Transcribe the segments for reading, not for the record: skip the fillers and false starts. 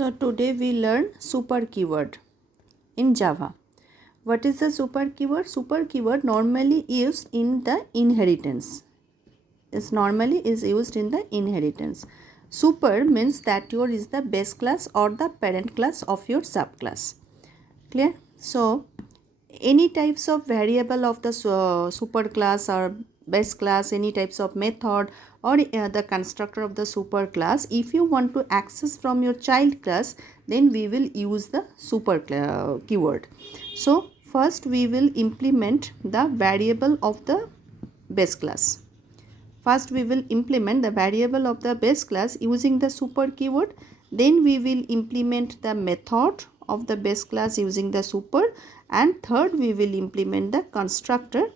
So today we learn super keyword in Java. What is the super keyword? Super keyword normally used in the inheritance. Is normally is used in the inheritance. Super means that your is the base class or the parent class of your subclass. Clear? So any types of variable of the super class or base class, any types of method or the constructor of the super class, if you want to access from your child class, then we will use the super keyword. So first we will implement the variable of the base class. First we will implement the variable of the base class using the super keyword. Then we will implement the method of the base class using the super, and third we will implement the constructor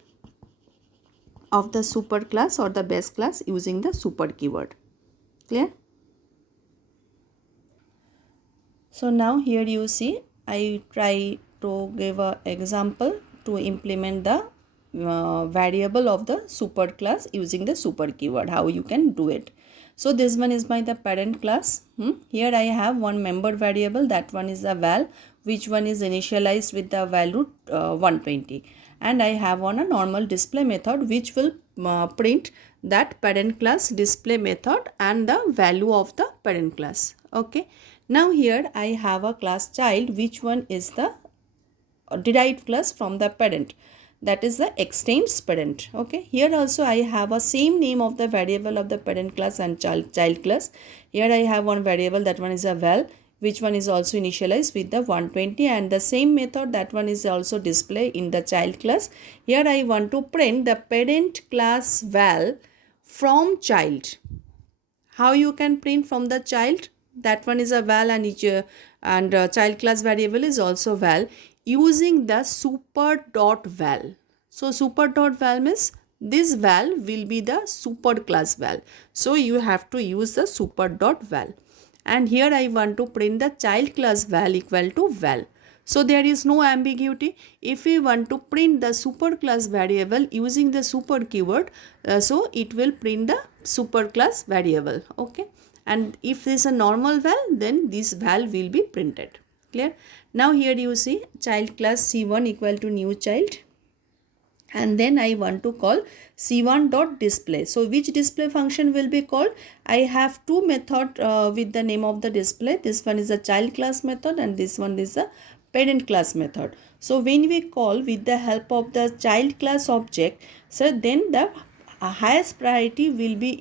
of the super class or the base class using the super keyword. Clear? So now here you see I try to give an example to implement the variable of the super class using the super keyword, how you can do it. So this one is the parent class. Here I have one member variable, that one is a val, which one is initialized with the value 120, and I have on a normal display method which will print that parent class display method and the value of the parent class. Okay, now here I have a class child, which one is the derived class from the parent, that is the extends parent. Okay, here also I have a same name of the variable of the parent class and child class. Here I have one variable, that one is a val, which one is also initialized with the 120, and the same method, that one is also display in the child class. Here I want to print the parent class val from child. How you can print from the child? That one is a val, and child class variable is also val, using the super dot val. So super dot val means this val will be the super class val. So you have to use the super dot val. And here I want to print the child class val equal to val. So there is no ambiguity. If we want to print the super class variable using the super keyword, so it will print the super class variable. Okay, and if this is a normal val, then this val will be printed. Clear? Now here you see child class c1 equal to new child, and then I want to call c1.display. So which display function will be called? I have two method with the name of the display. This one is a child class method and this one is a parent class method. So when we call with the help of the child class object, so then the highest priority will be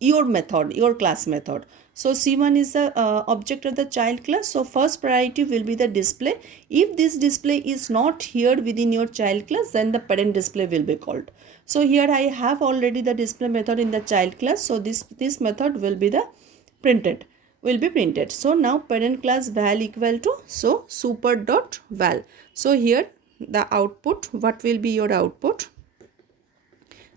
your method, your class method. So c1 is the object of the child class, so first priority will be the display. If this display is not here within your child class, then the parent display will be called. So here I have already the display method in the child class, so this method will be the printed. So now parent class val equal to, so super dot val. So here the output, what will be your output?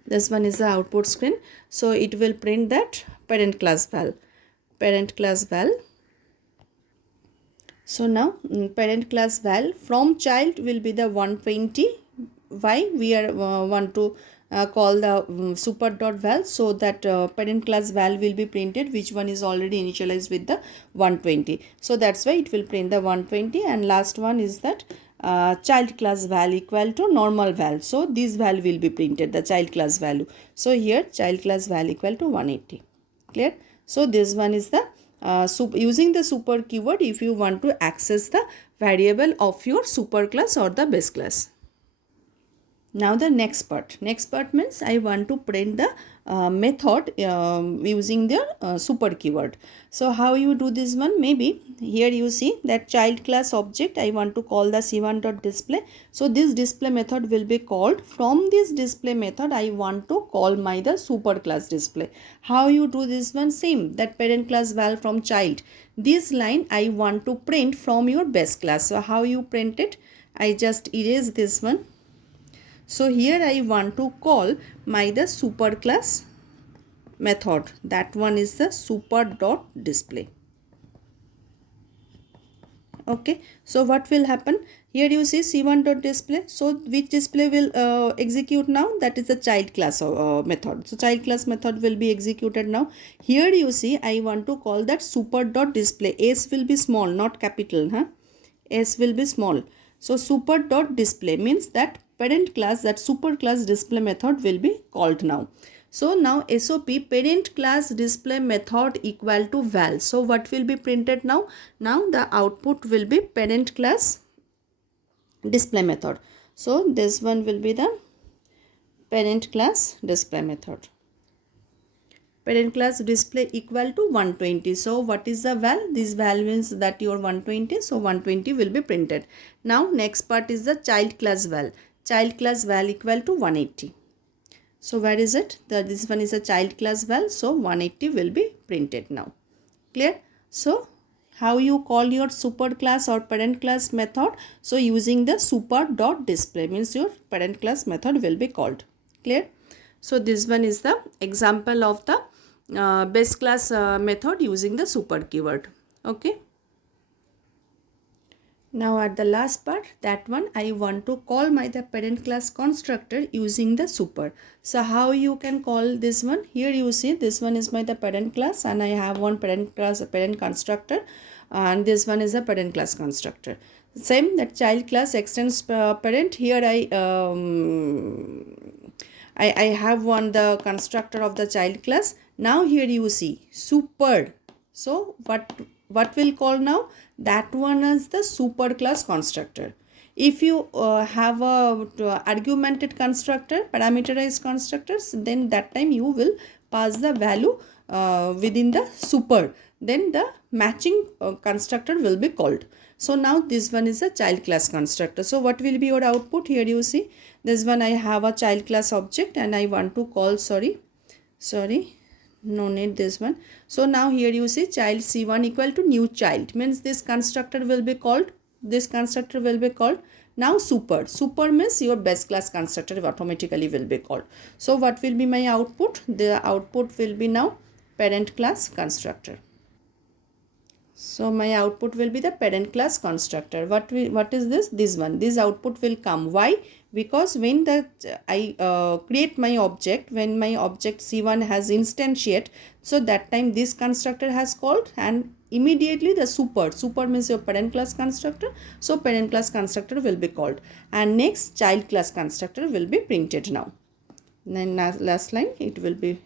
This one is the output screen. So it will print that parent class val. So now parent class val from child will be the 120. Why we are want to call the super dot val? So that parent class val will be printed, which one is already initialized with the 120. So that's why it will print the 120, and last one is that child class val equal to normal val. So this val will be printed, the child class value. So here child class val equal to 180. Clear? So this one is the using the super keyword if you want to access the variable of your super class or the base class. Now the next part means I want to print the method using the super keyword. So how you do this one? Maybe here you see that child class object, I want to call the c1.display. So this display method will be called. From this display method I want to call the super class display. How you do this one? Same, that parent class val from child. This line I want to print from your base class. So how you print it? I just erase this one. So here I want to call the super class method. That one is the super dot display. Okay, so what will happen? Here you see c1.display. So which display will execute now? That is the child class method. So child class method will be executed now. Here you see I want to call that super.display. S will be small, not capital. S will be small. So super.display means that parent class, that super class display method will be called now. So now SOP parent class display method equal to val. So what will be printed now? Now the output will be parent class display method. So this one will be the parent class display method. Parent class display equal to 120. So what is the val? This val means that your 120. So 120 will be printed. Now next part is the child class val. Child class val equal to 180. So where is it? This one is a child class val. So 180 will be printed now. Clear? So how you call your super class or parent class method? So using the super dot display means your parent class method will be called. Clear? So this one is the example of the base class method using the super keyword. Okay. Now at the last part, that one I want to call the parent class constructor using the super. So how you can call this one? Here you see this one is the parent class, and I have one parent class, a parent constructor, and this one is a parent class constructor. Same, that child class extends parent. Here I have one the constructor of the child class. Now here you see super. So what will call now? That one is the super class constructor. If you have a argumented constructor, parameterized constructors, then that time you will pass the value within the super. Then the matching constructor will be called. So now this one is a child class constructor. So what will be your output? Here you see this one I have a child class object and I want to call no need this one. So now here you see child c1 equal to new child, means this constructor will be called. Now super means your base class constructor automatically will be called. So what will be my output? The output will be now parent class constructor. So my output will be the parent class constructor. What is this? This one. This output will come. Why? Because when I create my object, when my object c1 has instantiate, so that time this constructor has called, and immediately the super means your parent class constructor. So parent class constructor will be called, and next child class constructor will be printed now. Then last line it will be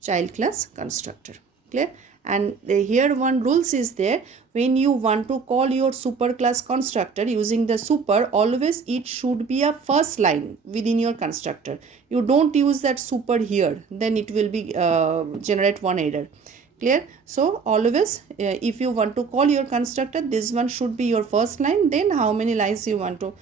child class constructor. Clear? And here one rules is there. When you want to call your super class constructor using the super, always it should be a first line within your constructor. You don't use that super here, then it will be generate one error. Clear? So always if you want to call your constructor, this one should be your first line. Then how many lines you want to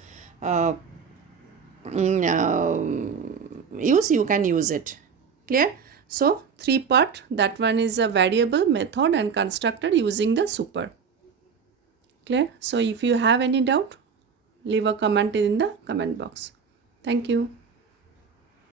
use, you can use it. Clear? So 3 part, that one is a variable, method and constructor using the super. Clear? So if you have any doubt, leave a comment in the comment box. Thank you.